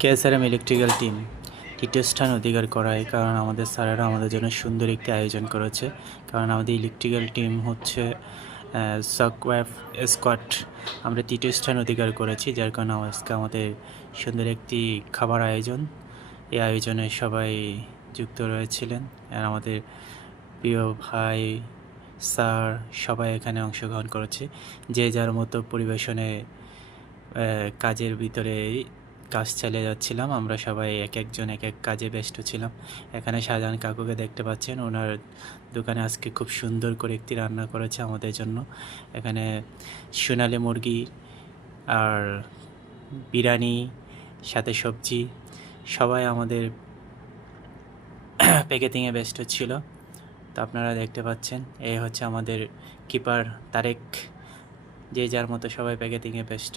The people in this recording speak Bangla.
কেএসআরএম ইলেকট্রিক্যাল টিম তৃতীয় স্থান অধিকার করায়, কারণ আমাদের স্যারেরা আমাদের জন্য সুন্দর একটি আয়োজন করেছে। কারণ আমাদের ইলেকট্রিক্যাল টিম হচ্ছে সকওয়াফ স্কোয়াড। আমরা তৃতীয় স্থান অধিকার করেছি, যার কারণে আজকে আমাদের সুন্দর একটি খাবার আয়োজন। এই আয়োজনে সবাই যুক্ত রয়েছিলেন। আর আমাদের প্রিয় ভাই, স্যার সবাই এখানে অংশগ্রহণ করেছে। যে যার মতো পরিবেশনে কাজের ভিতরে কাজ চালিয়ে যাচ্ছিলাম। আমরা সবাই এক একজন এক এক কাজে ব্যস্ত ছিলাম। এখানে শাহজাহান কাকুকে দেখতে পাচ্ছেন। ওনার দোকানে আজকে খুব সুন্দর করে একটি রান্না করেছে আমাদের জন্য। এখানে সোনালি মুরগি আর বিরিয়ানি, সাথে সবজি সবাই আমাদের প্যাকেটিংয়ে ব্যস্ত ছিল। তো আপনারা দেখতে পাচ্ছেন, এ হচ্ছে আমাদের কিপার তারেক, যে যার মতো সবাই প্যাকেটিংয়ে ব্যস্ত।